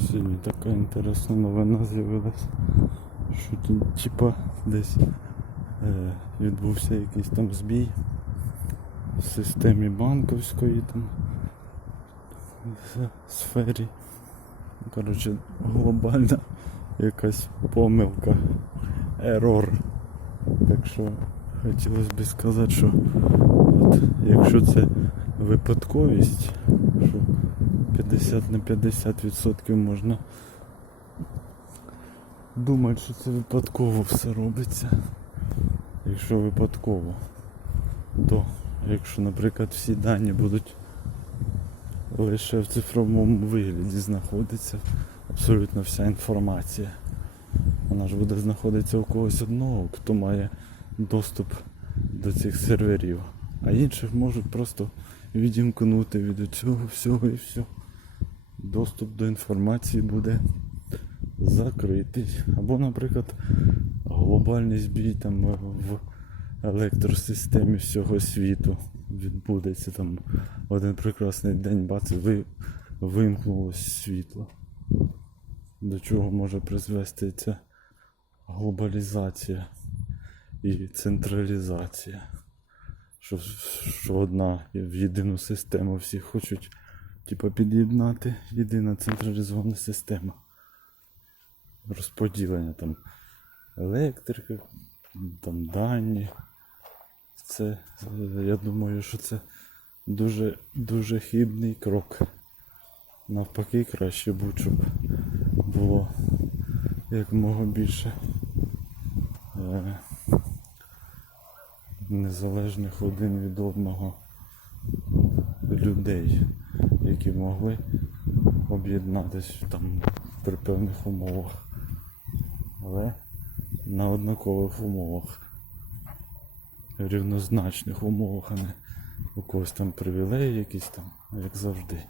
Сьогодні така інтересна новина з'явилась, що типа десь е, відбувся якийсь там збій в системі банковської там сфері. Коротше, глобальна якась помилка, ерор. Так що хотілося б сказати, що от, якщо це випадковість, 50 на 50% можна думати, що це випадково все робиться. Якщо випадково, то якщо, наприклад, всі дані будуть лише в цифровому вигляді знаходиться абсолютно вся інформація. Вона ж буде знаходитися у когось одного, хто має доступ до цих серверів. А інших можуть просто відімкнути від цього всього і все. Доступ до інформації буде закритий. Або, наприклад, глобальний збій там в електросистемі всього світу відбудеться там один прекрасний день, бац, ви, вимкнулось світло. До чого може призвести ця глобалізація і централізація. Що, що одна в єдину систему всі хочуть типа, під'єднати єдина централізована система. Розподілення там електрики, там дані. Це, я думаю, що це дуже, дуже хибний крок. Навпаки, краще б, щоб було якомога більше е, незалежних один від одного людей, які могли об'єднатися там при певних умовах, але на однакових умовах, рівнозначних умовах, а не у когось там привілеї якісь там, як завжди.